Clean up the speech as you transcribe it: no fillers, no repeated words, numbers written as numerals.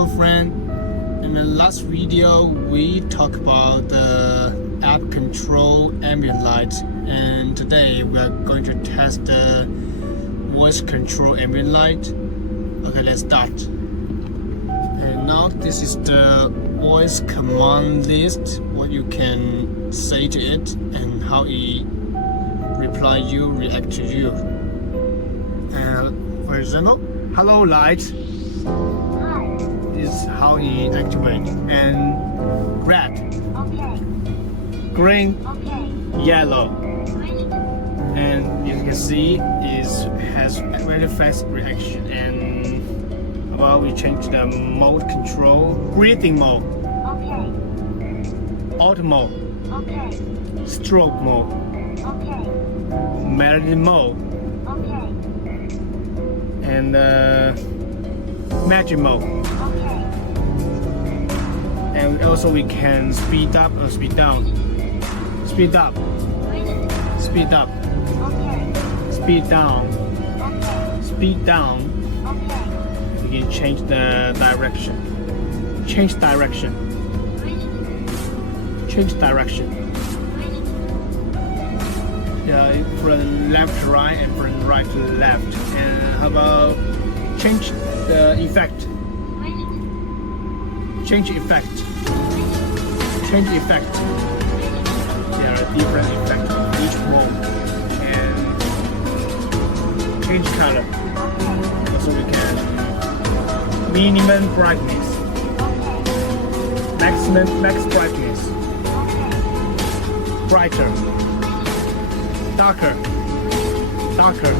Hello friend, in the last video we talked about the app control ambient light, and today we are going to test the voice control ambient light. Okay, let's start. And now this is the voice command list, what you can say to it and how it reply you, react to you. For example, hello light. Is how it activates, and red, Okay. green, Okay. yellow, and you can see has very fast reaction. And about we change the mode control, breathing mode, Okay. auto mode, Okay. stroke mode, Okay. melody mode, Okay. and magic mode. Okay. And also we can speed up or speed down, speed up, speed up, Okay. speed down, Okay. speed down. Okay. We can change the direction, change direction, change direction. Yeah, from left to right and from right to left. And how about change the effect, change effect, change effect. There are different effects of each mode. And change color. Also we can minimum brightness, max brightness, brighter, darker, darker,